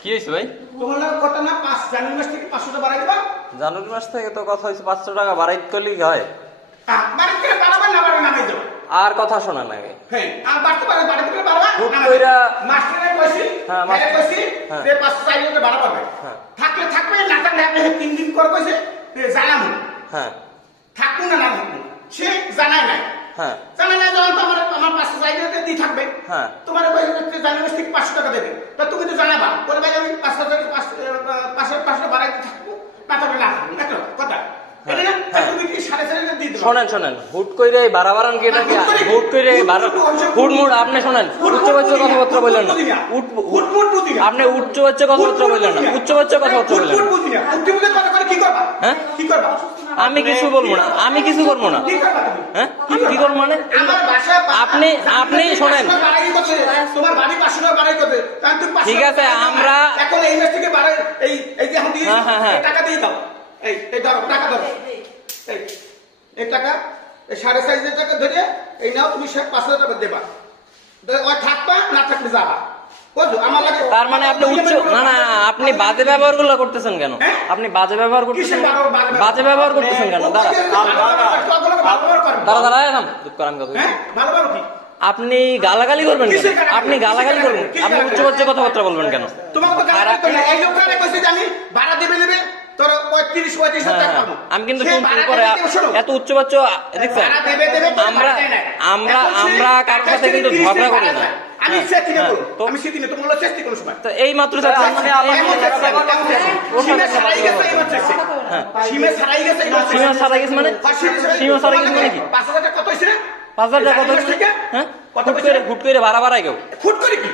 কি হয়েছে ভাই? তোমার লাগে কত না 5 জানুয়ারি মাস থেকে 500 টাকা বাড়াই দিবা। জানুয়ারি মাস থেকে তো কথা হয়েছে 500 টাকা বাড়াই করলেই হয়। বাড়ি করে বাড়াবা না বাড়াবা নামাই দেবা। আর কথা শোনা লাগে। হ্যাঁ আর বাড়তে পারে বাড়ি করে বাড়াবা। হুট কইরা মাস্টারে কইছি হ্যাঁ মাস্টারে কইছি হ্যাঁ। যে 500 চাইলে বাড়া পাবে। হ্যাঁ। থাকলে থাকবে না থাকলে আপনি 3 দিন পর কইছে জানামু। হ্যাঁ থাকবো না না থাকবো সে জানায় নাই। হ্যাঁ জানায় না যখন তো আমার 500 চাইলে দিয়ে থাকবে। হ্যাঁ তোমার কইছে জানুয়ারি মাস থেকে 500 টাকা দেবে। তা তুমি তো জানাবা। বলে ভাই আমি 500 500 বাড়াই থাকবো না তবে না থাকবো একটা কথা। এটা না তুমি কি 4.5 দিয়ে দিবা। শোনেন হুট কইরে বাড়াবাড়ান কি এটা কি হুট কইরে হুট মুট আপনি শোনেন উচ্চবাচ্য কথাবার্তা বললেন না হুট বুঝি না আপনি উচ্চবাচ্য কথাবার্তা বললেন না উচ্চবাচ্য কথাবার্তা বললেন হুট বুঝি না তুমি বুঝে কথা করে কি করবা হ্যাঁ কি করবা আমি কিছু বলবো না আমি কিছু করবো না কি করবা তুমি হ্যাঁ কি করবো মানে আমার বাসা আপনি শোনেন তোমার বাড়ি 500 টাকা বাড়াই করতে তাই তুমি 500 ঠিক আছে আমরা এখন এই মাস থেকে বাড়াই এই যে এখন দিয়ে হ্যাঁ। টাকা দিয়ে দাও এই ধরো টাকা ধরো এই টাকা এই 4.5 টাকা ধরে এই নাও তুমি 500 টাকা দেবা ওই থাকবা না থাকলে যাবা বুঝছো আমার লাগে তার মানে আপনি উচ্চ না আপনি বাজে ব্যবহারগুলো করতেছেন কেন আপনি বাজে ব্যবহার করতেছেন বাজে ব্যবহার করতেছেন কেন দাঁড়া থাম চুপ কর আমি কথা বলছি। ভালো ভালো কি আপনি গালাগালি করবেন কেন আপনি গালাগালি করবেন আপনি উচ্চবাচ্য কথাবার্তা বলবেন কেন তোমাকে তো গালাগালি করলে এই লোকরা কইছে যে আমি ভাড়া দেবে তোর 35 টাকা পাবো আমি কিন্তু পরে এত উচ্চবাচ্য দেখছেন আমরা কার সাথে কিন্তু ঝগড়া করি না আমি সেটি নেব আমি সেটি নেব তোমার চেষ্টা করো সময় তো এই মাত্র মানে সীমা ছাড়াই গেছে এই মাত্র সীমা ছাড়াই গেছে সীমা ছাড়াই গেছে মানে সীমা ছাড়াই গেছে মানে কি 5000 টাকা কত হইছে 5000 টাকা কত হচ্ছে হ্যাঁ হুট করে বাড়াই গেল ফুট করে কি